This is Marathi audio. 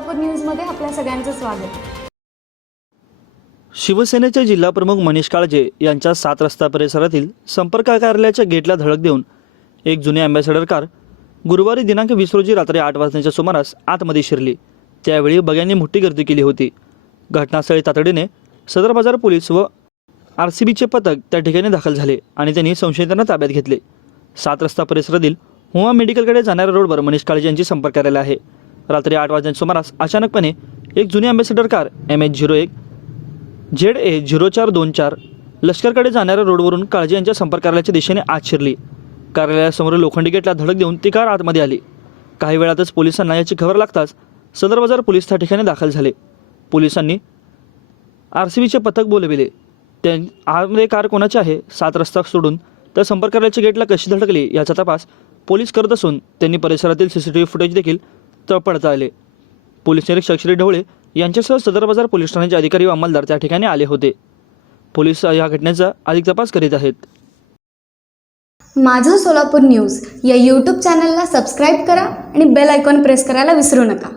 सोलापूर न्यूजमध्ये आपल्या सगळ्यांचं स्वागत। शिवसेनेचे जिल्हाप्रमुख मनीष काळजे यांच्या 7 रस्ता परिसरातील संपर्क कार्यालयाच्या गेटला धडक देऊन एक जुनी अँबॅसेडर कार गुरुवारी दिनांक 20 रोजी रात्री 8 वाजण्याच्या सुमारास आतमध्ये शिरली। त्यावेळी बघ्यांनी मोठी गर्दी केली होती। घटनास्थळी तातडीने सदर बाजार पोलीस व आरसीबीचे पथक त्या ठिकाणी दाखल झाले आणि त्यांनी संशयितांना ताब्यात घेतले। 7 रस्ता परिसरातील हुमा मेडिकलकडे जाणाऱ्या रोडवर मनीष काळजे यांची संपर्क कार्यालय आहे। रात्री 8 वाजण्याच्या सुमारास अचानकपणे एक जुनी अँबॅसेडर कार MH01 ZA0424 लष्करकडे जाणाऱ्या रोडवरून काळजे यांच्या संपर्क कार्यालयाच्या दिशेने आत शिरली। कार्यालयासमोर लोखंडी गेटला धडक देऊन ती कार आतमध्ये आली। काही वेळातच पोलिसांना याची खबर लागताच सदर बाजार पोलीस त्या ठिकाणी दाखल झाले। पोलिसांनी आरसीबीचे पथक बोलविले। आतमध्ये कार कोणाची आहे, 7 रस्ता सोडून तर संपर्क कार्यालयाच्या गेटला कशी धडकली याचा तपास पोलीस करत असून त्यांनी परिसरातील CCTV फुटेज देखील पडताळले। पोलीस निरीक्षक श्री ढवळे यांच्यासह सदर बाजार पोलीस ठाण्याचे अधिकारी व अंमलदार त्या ठिकाणी आले होते। पोलीस या घटनेचा अधिक तपास करीत आहेत। माझं सोलापूर न्यूज या YouTube चॅनलला सबस्क्राईब करा आणि बेल आयकॉन प्रेस करायला विसरू नका।